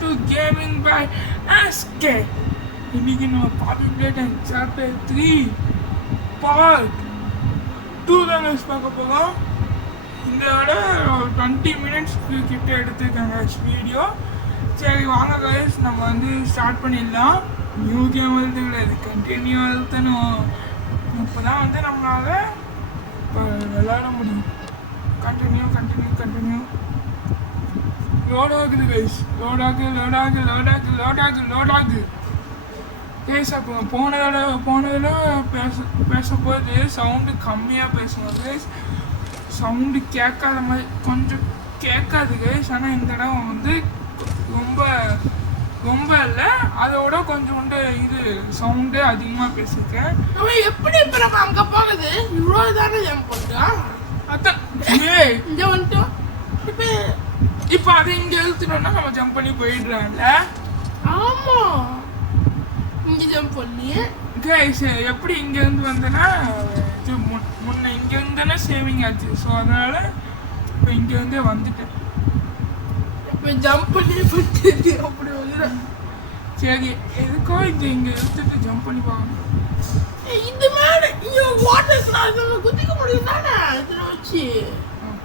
to Gaming by SK. இன்னைக்கு நம்ம populate and chapter 3 part 2 தான் பார்க்க போகிறோம். இதோட 20 மினிட்ஸ் கிட்ட எடுத்துருக்காங்க வீடியோ. சரி வாங்க கைஸ், நம்ம வந்து ஸ்டார்ட் பண்ணிடலாம். நியூ கேம் எழுது கிடையாது, கண்டினியூ எழுத்தணும். இப்போ தான் வந்து நம்மளால இப்போ விளையாட முடியும். கண்டினியூ லோட் ஆகுது கைஸ், லோட் ஆகுது கைஸ். அப்போ போனதில் பேசும்போது சவுண்டு கம்மியாக பேசணும் கைஸ். சவுண்டு கேட்காத மாதிரி கொஞ்சம் கேட்காது கைஸ். ஆனால் இந்த இடம் வந்து ரொம்ப இல்லை, அதோட கொஞ்சோண்டு இது சவுண்டு அதிகமாக பேசியிருக்கேன். எப்படி இப்போ நம்ம அங்கே போகுது? இவ்வளோ தானே ஜம்ப் பண்ணுறோம். அதான் இங்கே வந்துட்டோம். இப்போ அதை இங்கே எழுத்துட்டோம்னா நம்ம ஜம்ப் பண்ணி போயிடுறாங்கல்ல. ஆமாம், இங்கே ஜம்ப் பண்ணி கைஸ் எப்படி இங்கேருந்து வந்தேன்னா இது முன்ன இங்கேருந்து தானே சேவிங் ஆச்சு. ஸோ அதனால் இப்போ இங்கேருந்தே வந்துட்டேன். இப்போ ஜம்ப் பண்ணி போட்டு அப்படி வந்துடும். சரி, எதுக்கோ இங்கே எடுத்துட்டு ஜம்ப் பண்ணி பாருங்க. இது மேலே இங்கே வாட்டர் கிளாஸ் குதிக்க முடியும் தானே இதில் வச்சு.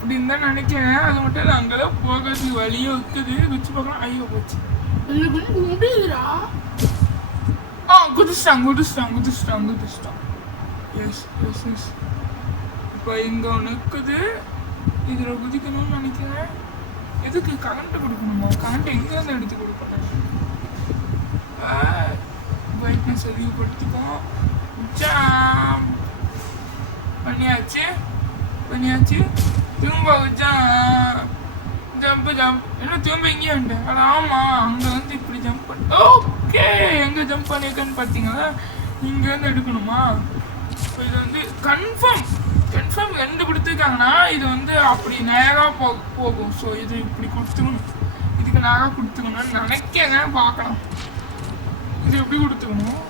அப்படின்னு தான் நினைக்கிறேன். அது மட்டும் இல்லை, அங்கெல்லாம் போகிறதுக்கு வழியே இருக்குது. குச்சி பார்க்கலாம். ஐயோ போச்சு, முடியுதுடா. குதிச்சிட்டான். எஸ். இப்போ இங்கே ஒன்று இருக்குது, இதில் குதிக்கணும்னு நினைக்கிறேன். எதுக்கு கரண்ட்டு கொடுக்கணுமா? கரண்ட் எங்கேருந்து எடுத்து கொடுக்கணும்? பிரைட்னஸ் அதிகப்படுத்திப்போம். பண்ணியாச்சு. திரும்ப ஜம்ப் என்ன திரும்ப இங்கேயே வந்துட்டேன். ஆனால் ஆமாம், அங்கே வந்து இப்படி ஜம்ப் பண்ண. ஓகே, எங்கே ஜம்ப் பண்ணியிருக்கேன்னு பார்த்தீங்கன்னா இங்கேருந்து எடுக்கணுமா? இப்போ இது வந்து கன்ஃபார்ம் ரெண்டு கொடுத்துருக்காங்கன்னா இது வந்து அப்படி நேராக போகும். ஸோ இது இப்படி கொடுத்துக்கணும், இதுக்கு நேராக கொடுத்துக்கணும்னு நினைக்கிறேன். பார்க்கலாம் இது எப்படி கொடுத்துக்கணும்.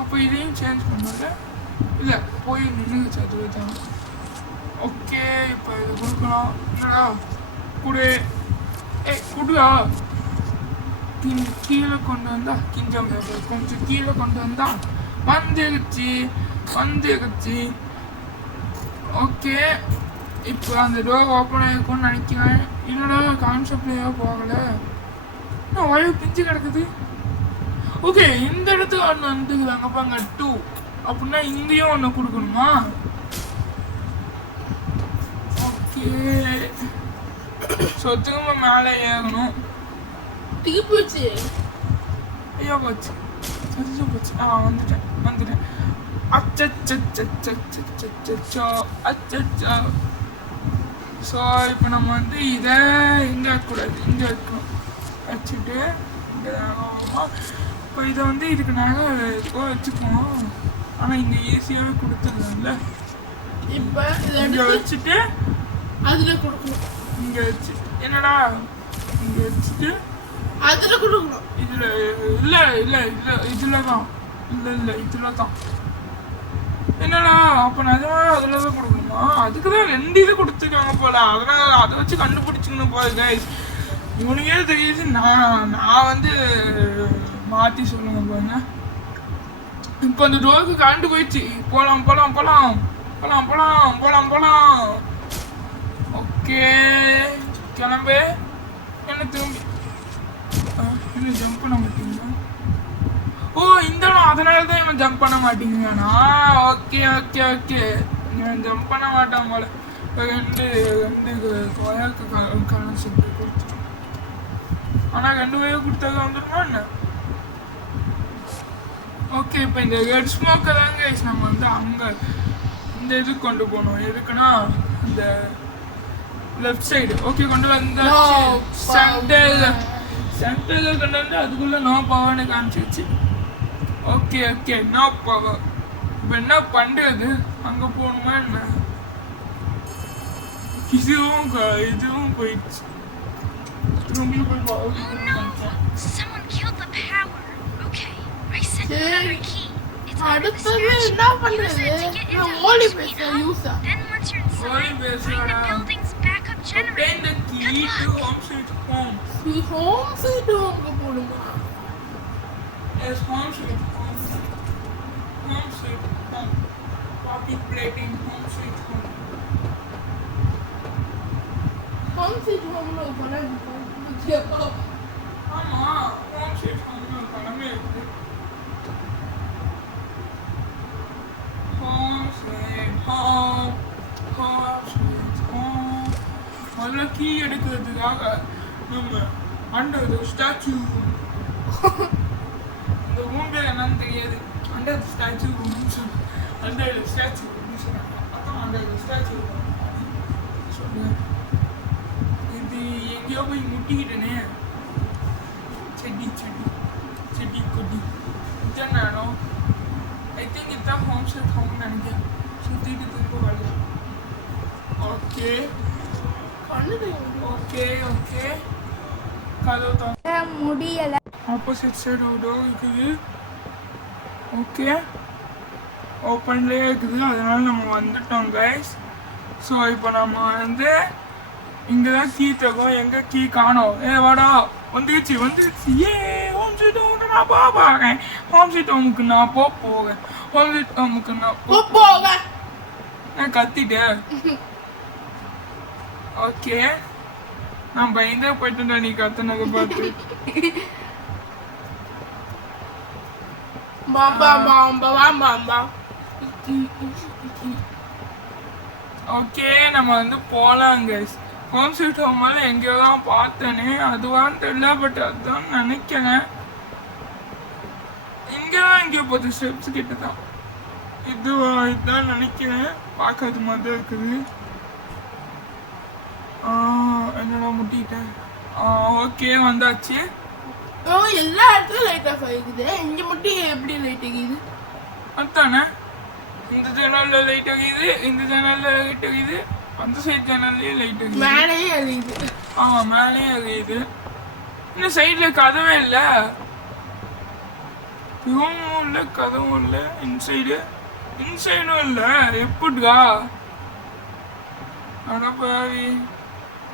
அப்போ இதையும் சேஞ்ச் பண்ணல, இல்லை போய் நின்றுச்சு அது தான். ஓகே, இப்போ இது கொடுக்கலாம். என்னடா குடுடா. கீழே கொண்டு வந்தா கொஞ்சம் கீழே கொண்டு வந்தா வந்துருச்சு. ஓகே, இப்போ அந்த டோர் ஓப்பன் ஆகிருக்கும்னு நினைக்கிறேன். என்னடா கான்செப்ட்லேயே போகலை, வயல் பிஞ்சு கிடக்குது. ஓகே, இந்த இடத்துக்கு ஒன்று வந்துக்குதாங்க பாங்க 2. அப்படின்னா இங்கேயும் ஒன்று கொடுக்கணுமா? ஓகே, ஸோ திரும்ப மேலே ஏறணும். போச்சு. ஐயோ போச்சு. வந்துட்டேன். அச்சோ. ஸோ இப்போ நம்ம வந்து இதை இங்கே இருக்கக்கூடாது, இங்கே இருக்கணும். வச்சுட்டு இங்கே இப்போ இதை வந்து இதுக்கு நாங்கள் வச்சுக்குவோம். ஆனால் இங்கே ஈஸியாகவே கொடுத்துருந்தோம்ல. இப்போ இங்கே வச்சுட்டு அதில் கொடுக்கணும். இங்கே வச்சு என்னடா இங்கே வச்சுட்டு அதில் கொடுக்கணும். இதில் இல்லை இதில் தான். என்னடா அப்போ நிஜமாக அதில் தான் கொடுக்கணுமா? அதுக்கு தான் 2 இது கொடுத்துருக்காங்க போல. அதனால் அதை வச்சு கண்டுபிடிச்சிக்கணும் போல கைஸ். இவனுக்கே தெரியுது. நான் வந்து மாற்றி சொல்லுங்க பாருங்க. இப்போ அந்த டோருக்கு கரண்ட் போயிடுச்சு. போகலாம். ஓகே, கிளம்பு. என்ன திரும்பி என்ன ஜம்ப் பண்ண மாட்டீங்களா? ஓ, இந்த இடம் அதனால தான் இவன் ஜம்ப் பண்ண மாட்டேங்கிறானா? ஓகே, இவன் ஜம்ப் பண்ண மாட்டான் போல. ரெண்டு கொயாக்கு கலர் சொல்லிட்டு கொடுத்துட்டான். ஆனால் 2 வயது கொடுத்தாக்க வந்துடுமா என்ன? ஓகே, இப்போ இந்த ரெட் ஸ்மோக்கை தாங்க நம்ம வந்து அங்கே இந்த இதுக்கு கொண்டு போகணும். எதுக்குன்னா இந்த லெஃப்ட் சைடு. ஓகே, கொண்டு வந்தா சென்டரில் கொண்டு வந்து அதுக்குள்ளே நோ பவர்னு காமிச்சிச்சு. Okay, no power. இப்போ என்ன பண்ணுறது? அங்கே போகணுமா என்ன? இதுவும் போயிடுச்சு. திரும்பி போய் அடுத்தது என்ன பண்ணுறது? ஓலி பேசுகிறேன். Obtain the key to home sweet home. Home sweet வாங்க போடுமா? Yes, home sweet home. Home sweet home. Poppy plating home sweet home. Home sweet வாங்கணும் ஒரு படம் இருக்கு. ஆமா home sweet home ஒரு படமே இருக்கு. Home sweet home. Home sweet home. முதல்ல கீ எடுக்கிறதுக்காக நம்ம under the statue. இந்த ரூம் பேர் என்னன்னு தெரியாது. அண்டர் தி ஸ்டாச்சு ரூம்னு சொன்னாங்க. அண்டர் தி ஸ்டாச்சு ரூம்னு சொன்னாங்க. அதான் அண்டர் தி ஸ்டாச்சு ரூம் சொல்லுங்க. இது எங்கேயோ போய் முட்டிக்கிட்டேனே. செடி செடி செடி கொடி இதுதான் நானும். ஐ திங்க் இதுதான் ஹோம் ஸ்வீட் ஹோம்னு நினைக்கிறேன். சுற்றிட்டு திரும்ப வரல. ஓகே ஓகே ஓகே கதவு தான் முடியல. ஆப்போசிட் சைடு ஒரு டோர் இருக்குது. ஓகே ஓப்பன்லேயே இருக்குது. அதனால நம்ம வந்துட்டோம் கைஸ். ஸோ இப்போ நம்ம வந்து இங்கே தான் கீ தரோம். எங்கே கீ காணோம்? வாடா வந்துடுச்சு வந்துடுச்சு. ஹோம் ஸ்வீட் ஹோமுக்கு நான் போகிறேன். ஹோம் ஸ்வீட் ஹோமுக்கு நான் போகிறேன். ஹோம் ஸ்வீட் ஹோமுக்கு நான் போவேன். நான் கத்திட்டேன். ஓகே நான் பயந்தே போயிட்டேன்டா நீ கத்துனதை பார்த்து. ஓகே நம்ம வந்து போகலாம் கைஸ். ஹோம் ஸ்வீட் ஹோம் எங்கேயோ தான் பார்த்தேனே. அதுவான்னு தெரியல, பட் அதுதான் நினைக்கிறேன். இங்கே தான் எங்கேயோ போகுது, ஸ்டெப்ஸ் கிட்ட தான். இதுதான் நினைக்கிறேன். பார்க்கறது மாதிரி தான் இருக்குது. என்னடா முட்டிட்டேன். ஓகே வந்தாச்சு. எல்லா இடத்துலயும் லைட் ஆஃப் ஆகிக்குது. இங்க மட்டும் எப்படி லைட் ஆகிக்குது? அதானே இந்த ஜன்னல்ல லைட் ஆகிது, இந்த ஜன்னல்ல லைட் ஆகிது, அந்த சைடு ஜன்னல்லையும் லைட் ஆகிது, மேலேயே எரியுது. மேலேயும் எரியுது. இன்னும் சைடில் கதவே இல்லை. ரூமும் இல்லை, கதவும் இல்லை. இன்சைடும் இல்லை. எப்படிக்கா அடப்பாவி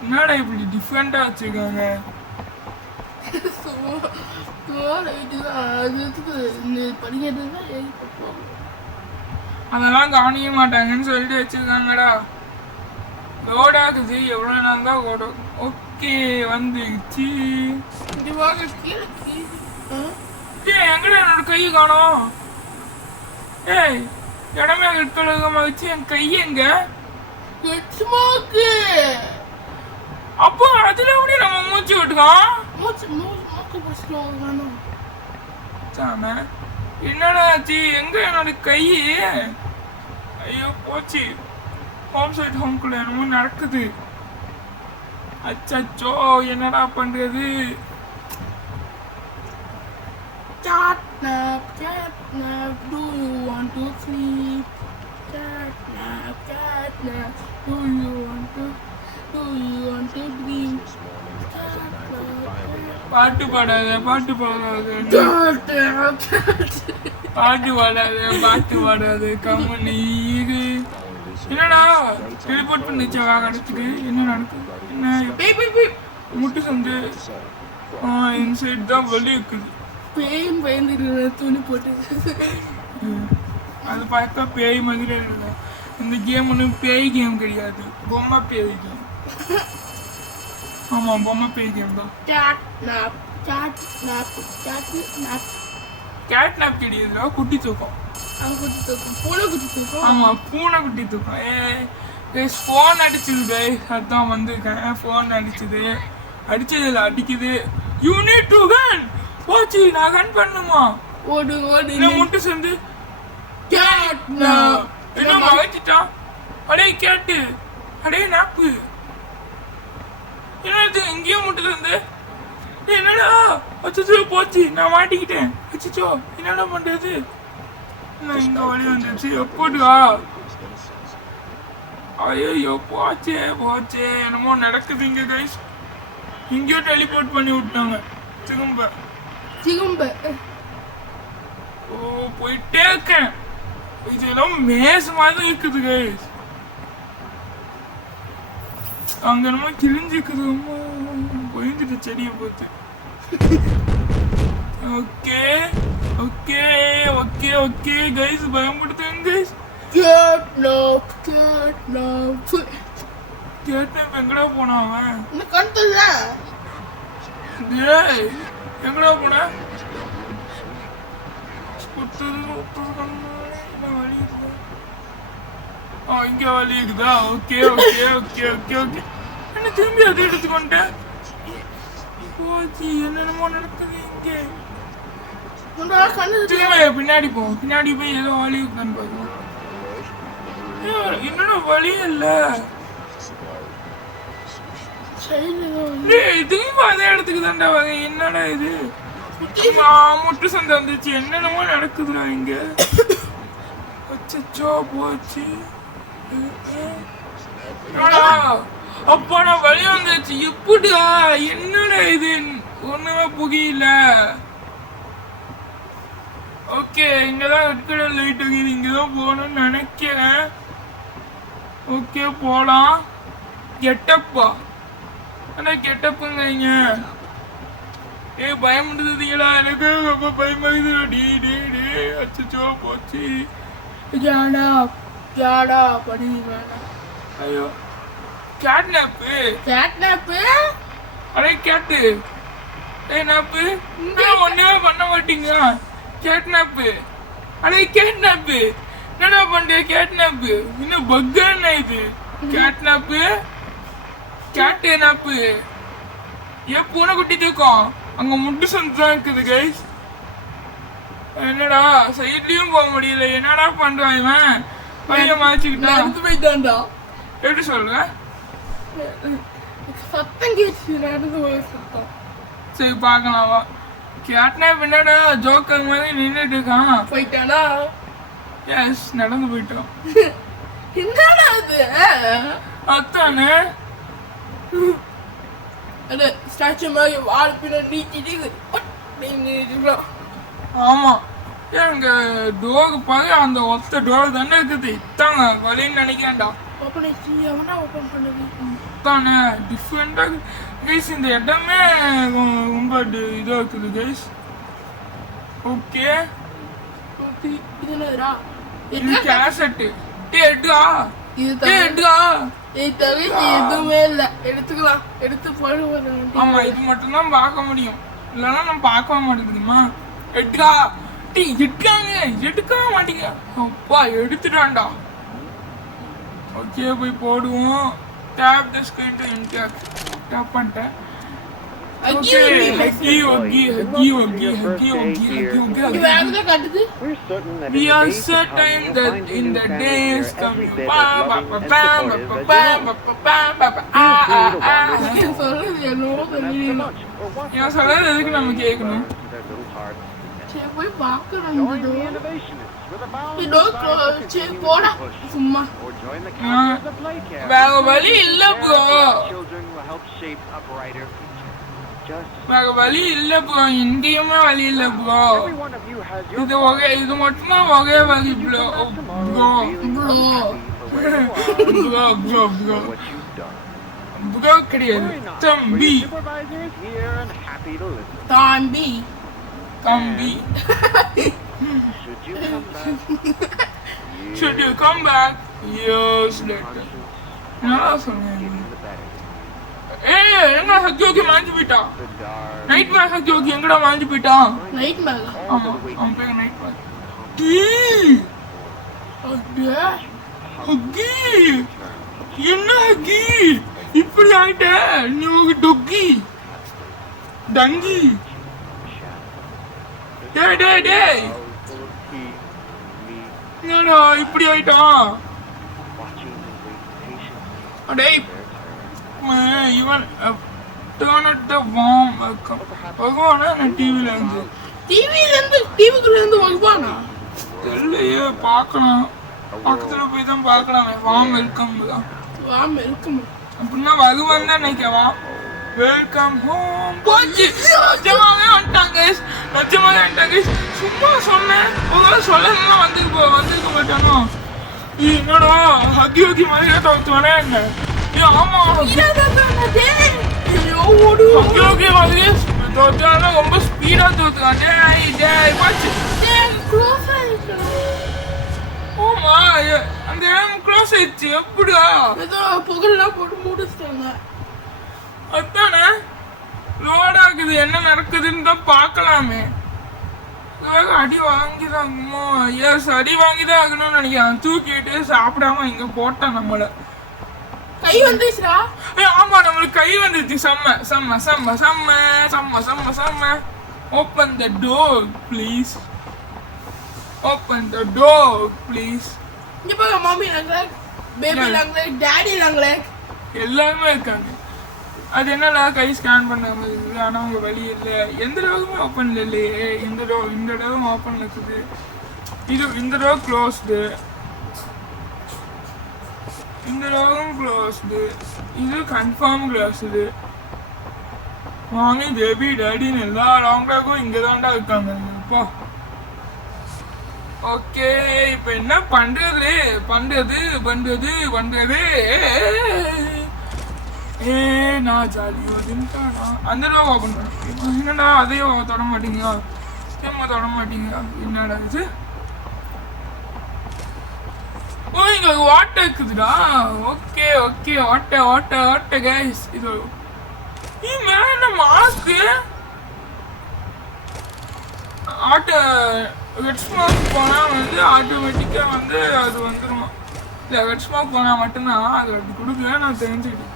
என்னடா இப்படி டிஃப்ரெண்டாக வச்சுருக்காங்க. அதெல்லாம் கவனிக்க மாட்டாங்கன்னு சொல்லிட்டு வச்சிருக்காங்கடா. லோட் ஆகுது. எவ்வளோ நேரம் தான் ஓடும். ஓகே வந்துச்சு. எங்கடா என்னோட கை காணோம்? ஏய் இடமே கழுகமா வச்சு என் கை எங்க? அப்போ அதுல எப்படி நம்ம மூச்சு விட்டுக்கோம்? என்னடா ஆச்சு? எங்க என்னோட கை? ஐயோ போச்சு. ஹோம் சைட் ஹோம்குள்ள என்னமோ நடக்குது. அச்சோ என்னடா பண்றது? Catnap, catnap, do you want to sleep? Catnap, catnap, do you want to dream? பாட்டு பாடாத பாட்டு பாடாத பாட்டு பாடாத கம்மனி. என்னடா டெலிபோர்ட் பண்ணிச்சா கிடைச்சிட்டு? என்ன நடக்குது? என்ன முட்டு சந்து இன்சைட் தான் வெளி இருக்குது. பேயும் பயந்துட்டு துணி போட்டு அது பார்த்தா பேய் மாதிரி இல்லை. இந்த கேம் ஒன்றும் பேய் கேம் கிடையாது, பொம்மை பேய் கேம். ஆமாம் பொம்மை பேய் கேம் தான். கேட் நாப் கிடையாதுல, குட்டி தூக்கம். ஆமாம் பூனை குட்டி தூக்கம். ஃபோன் அடிச்சுது. அதான் வந்திருக்கேன். ஃபோன் அடிச்சுது. அடிச்சதில்ல அடிக்குது. யூ நீட் டு கன். போச்சு நான் கன் பண்ணுமா? ஓடு ஓடு. என்ன முட்டு சேர்ந்து என்ன மறைச்சிட்டான்? அடே கேட்டு அடே நாப்பு என்னது இங்கேயும் முட்டு சேர்ந்து? என்னடா அச்சோ போச்சு நான் மாட்டிக்கிட்டேன். அச்சோ என்னடா பண்றது? நான் இங்க வழி வந்துச்சு. எப்போடா? ஐயோ போச்சே போச்சே. என்னமோ நடக்குது இங்க கைஸ். இங்கேயோ டெலிபோர்ட் பண்ணி விட்டாங்க. திரும்ப போயிட்டே இருக்கேன். இதெல்லாம் மேஸ் மாதிரி இருக்குது கைஸ். அங்க என்னமோ கிழிஞ்சிக்குது போயிருந்துட்டு செடியை பார்த்து. Okay okay okay okay guys, பயன்படுத்துங்க கைஸ். கேட்னப் எங்கடா போனா அவன்? ஏய் எங்கடா போன? இங்க வழி இருக்குதா? Okay okay okay okay okay. என்ன திரும்பி அதை எடுத்துக்கொண்டேன் போச்சு. என்னென்னமோ நடக்குது இங்க. பின்னாடி போ, பின்னாடி போய் ஏதோ வழி இருக்குதான்னு பாக்கலாம். என்னோட வழி இல்ல. திரும்ப அதே இடத்துக்கு தான்டா வாங்க. என்னடா இது? முட்டு சந்தை வந்துச்சு. என்னென்னமோ நடக்குதுடா இங்க. அச்சோ போச்சு. அப்பா நான் வழி வந்துச்சு. எப்படியா? என்னடா இது? ஒண்ணுமே புகையில. ஓகே, இங்கதான் இருக்கிற லைட் இருக்குது. இங்கதான் போகணும்னு நினைக்கிறேன். ஓகே போலாம். கெட்டப்பா ஆனா கெட்டப்புங்க இங்க. பயமுடுதுங்களா? எனக்கு ரொம்ப பயமாகுது. அச்சோ போச்சு. ஐயோ கேட்னாப்பு. அடே கேட்டு நாப்பு ஒண்ணுமே பண்ண மாட்டீங்க. கேட்னாப்பு. அடே கேட்னாப்பு என்னடா பண்ற? கேட்னாப்பு இன்னும் பக்கா இது. கேட்னாப்பு கேட்டேனாப்பு. ஏன் பூனை குட்டி தூக்கம்? அங்க முட்டு சந்து தான் இருக்குது கைஸ். என்னடா சைட்லயும் போக முடியல. என்னடா பண்றான் இவன்? பைய மாச்சிக்கிட்டான். போயிட்டான்டா. எப்படி சொல்ற? சத்தம் கேட்டு நடந்து போய் சத்தம். சரி பாக்கலாமா? கேட்டனா பின்னாடா ஜோக்கர் மாதிரி நின்றுட்டு இருக்கான். போயிட்டானா? எஸ், நடந்து போயிட்டான். என்னடா அது? அத்தானே அது ஸ்டாச்சு மாதிரி வால் பின்னாடி நீட்டிட்டு. ஆமா, ஏங்க டோர் பாரு. அந்த ஒத்த டோர் தானே இருக்குது. இத்தாங்க வழின்னு நினைக்கிறேன்டா. தானே டிஃப்ரெண்டா கைஸ். இந்த இடமே ரொம்ப இதா இருக்குது கைஸ். ஓகே இது கேசட்டு. எடுக்கா எதுவுமே இல்ல. எடுத்துக்கலாம். எடுத்து போடுவோம். ஆமா, இது மட்டும் தான் பார்க்க முடியும். இல்லைன்னா நம்ம பார்க்க மாட்டேங்குதுமா. எடுக்கா எடுக்காங்க. எடுக்கவே மாட்டீங்க. அப்பா எடுத்துட்டான்டா. ஓகே போய் போடுவோம். Tap the screen to enter. Tap பண்ணிட்டேன். Okay Huggy Wuggy Huggy Wuggy Huggy Wuggy Huggy Wuggy. வேகமா காட்டுது. We are certain that in the days come ba ba ba ba ba ba ba ba ba சொல்றது என்னவோ தெரியல. ஏன் சொல்றது எதுக்கு நம்ம கேட்கணும்? சரி போய் பார்க்கணும். போடா சும்மா. வேற வழி இல்ல ப்ரோ. வேற வழி இல்ல ப்ரோ. எங்கேயுமே வழி இல்ல ப்ரோ. இது மட்டும்தான் ஒரே வழி bro. Bro bro bro bro bro கிடையாது. தம்பி தம்பி தம்பி. Should you come back years later? நல்லா சொன்னேன். எங்க ஹக்கி மாஞ்சி போயிட்டான். நைட் மேக் ஹக்கி எங்கடா மாஞ்சி போயிட்டான்? நைட் மேக். ஆமா, அவன் பேர் நைட் மேக். ஹக்கி என்ன ஹக்கி இப்படி ஆயிட்ட? நீ ஒரு டொக்கி டங்கி. டேய் டேய் டேய் என்னடா இப்படி ஆயிட்டான்? டேய் இவன் turn at the warm welcome. பகவானா நான் டிவில இருந்து டிவிக்குள்ள இருந்து வருவானா? தெரியலையே, பார்க்கலாம். பக்கத்துல போய் தான் பார்க்கலாம். வார்ம் வெல்கம் தான். வார்ம் வெல்கம் அப்படின்னா வருவான் தான் நினைக்கவா? Welcome home. போச்சு. நிஜமாவே வந்துட்டாங்க கைஸ். நிஜமாவே வந்துட்டாங்க கைஸ். சும்மா சொன்னேன். ஒரு சொல்லணும்னா வந்துருக்க மாட்டானோ? என்னடா ஹக்கி ஹக்கி மாதிரியே தோத்துவானே என்ன? ஆமா ஓடு ஓகே ஓகே மாதிரி தோத்தானா ரொம்ப ஸ்பீடா தோத்துக்கான். டேய் டேய் பாச்சு. க்ளோஸ் ஆயிடுச்சு. ஓமா அந்த இடம் க்ளோஸ் ஆயிடுச்சு. எப்படியா ஏதோ புகழ்லாம் போட்டு மூடிச்சிட்டாங்க. அதானே லோட் ஆகுது, என்ன நடக்குதுன்னு தான் பார்க்கலாமே. அடி வாங்கிதாங்கம்மா. எஸ் அடி வாங்கிதான் ஆகணும்னு நினைக்கிறேன். தூக்கிட்டு சாப்பிடாம இங்க போட்டான் நம்மள. கை வந்துச்சுடா. ஆமா நம்மளுக்கு கை வந்துச்சு. செம்ம செம்ம செம்ம செம்ம செம்ம செம்ம செம்ம. Open the door please. Open the door please. இங்க பாருங்க, mummy long baby long daddy long எல்லாருமே இருக்காங்க. அது என்னடா கை ஸ்கேன் பண்ண மாதிரி இருக்குது, ஆனால் அவங்க வழி இல்லை. எந்த டோருமே ஓப்பனில் இல்லையே. இந்த டோரும் ஓப்பனில் இருக்குது. இந்த டோர் க்ளோஸ்டு. இந்த டோரும் க்ளோஸ்டு. இது கன்ஃபார்ம் க்ளோஸ்டு. மாமி பேபி டேடின்னு எல்லா லாங் டாக்கும் இங்கே தான்டா இருக்காங்க. இப்போ ஓகே இப்போ என்ன பண்றது பண்றது பண்றது பண்றது. நான் ஜாலியோதுன்ட்டா அந்த ரூபா ஓப்பன் பண்ண. என்னடா அதையும் தொட மாட்டீங்க, சும்மா தொட மாட்டீங்க. என்னடா இது? ஓ இங்க வாட்டை இருக்குதுடா. ஓகே ஓகே வாட்டை வாட்டை வாட்டை கைஸ். இது மேல என்ன மாஸ்க்கு ஆட்டோ வெட் ஸ்மோக் போனால் வந்து ஆட்டோமேட்டிக்காக வந்து அது வந்துடுமா? இல்லை வெட் ஸ்மோக் போனால் மட்டும்தான் அது அப்படி கொடுக்கல. நான் தெரிஞ்சுக்கிட்டேன்.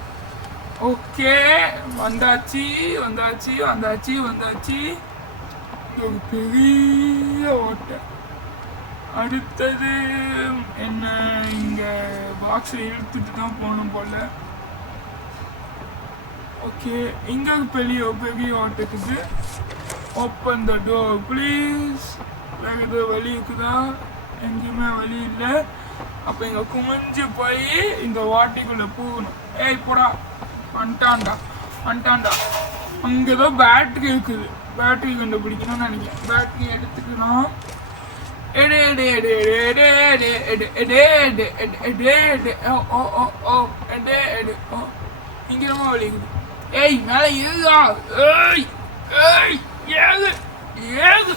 ஓகே வந்தாச்சு வந்தாச்சு வந்தாச்சு வந்தாச்சு. ஒரு பெரிய ஓட்டை. அடுத்தது என்ன? இங்கே பாக்ஸை இழுத்துட்டு தான் போகணும் போல. ஓகே இங்கே பெரிய பெரிய ஓட்டை இருக்குது. Open the door please. வேறு ஏதோ வழி இருக்குதா? எங்கேயுமே வழி இல்லை. அப்போ இங்கே குமிஞ்சு போய் இந்த வாட்டிக்குள்ளே போகணும். ஏய் போடா. வந்துட்டான்டா வந்துட்டான்டா. அங்கே ஏதோ பேட்டரி இருக்குது. பேட்டரி கண்டுபிடிக்கணும்னு நினைக்கிறேன். பேட்டரி எடுத்துக்கலாம். எடு எடு எடு எடு எடு எடு எடு எடு எடு எடு எடு. ஓ ஓ ஓ ஓ எடு எடு. ஓ இங்கே ரொம்ப வழி இருக்குது. ஏய் மேலே ஏறுதா. ஏய் ஏய் ஏது ஏது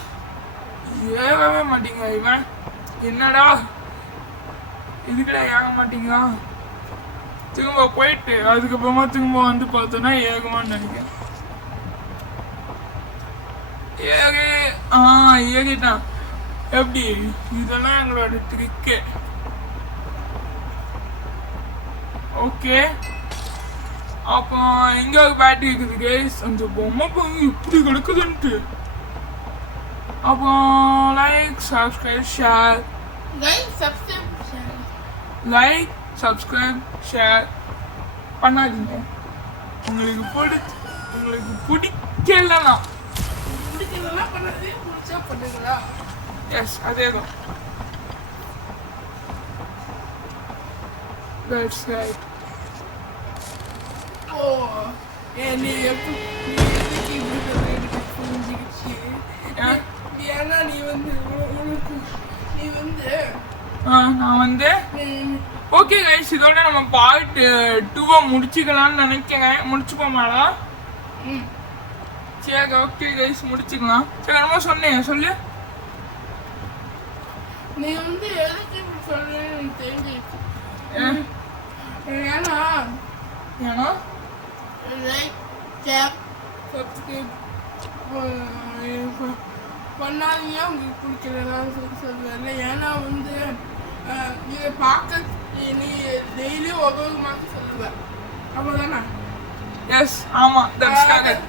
ஏகவே மாட்டீங்க இவன். என்னடா இதுக்கடா ஏக மாட்டீங்க. திரும்ப போயிட்டு அதுக்கப்புறமா திரும்ப வந்து பார்த்தோன்னா ஏகமான்னு நினைக்கிறேன். ஏகே ஏகிட்டான். எப்படி? இதெல்லாம் எங்களோட ட்ரிக்கு. ஓகே அப்போ இங்க ஒரு பேட்டரி இருக்குது கைஸ். அந்த பொம்மை பாருங்க இப்படி கிடக்குதுன்ட்டு. அப்போ like subscribe share like subscribe share பண்ணாதீங்க. உங்களுக்கு பிடிக்கலன்னா எஸ் அதே தான். That's right. நீ எப்போ புரிஞ்சுக்கிச்சு? ஏன்னா நீ வந்து நான் வந்து ஓகே கைஸ் இதோட நம்ம பார்ட் 2 முடிச்சுக்கலாம்னு நினைக்கிறேன். முடிச்சுப்போமாடா? சரி ஓகே கைஸ் முடிச்சுக்கலாம். சரி என்னமோ சொன்னேன் சொல்லு. நீ வந்து எதுக்கு இப்படி சொல்றேன்னு தெரிஞ்சிருச்சு. ஏன்னா லைக் ஷேர் சப்ஸ்கிரைப் பண்ணாதீங்க. உங்களுக்கு பிடிக்கலன்னு சொல்லுவேன். ஏன்னா வந்து இதை பார்க்க நீ டெய்லியும் ஒவ்வொரு மாதம் சொல்லுவேன். அப்போதானே? எஸ் ஆமாம் தட்ஸ் கரெக்ட்.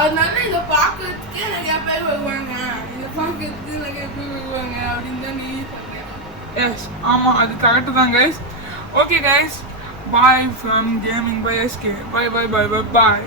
அதனால இதை பார்க்கறதுக்கே நிறைய பேர் வருவாங்க. இதை பார்க்கறதுக்கு நிறைய பேர் வருவாங்க அப்படின்னு தான் நீ சொல்றேன். எஸ் ஆமாம் அது கரெக்டு தான் guys. Okay guys bye from gaming by SK. Bye bye bye bye bye.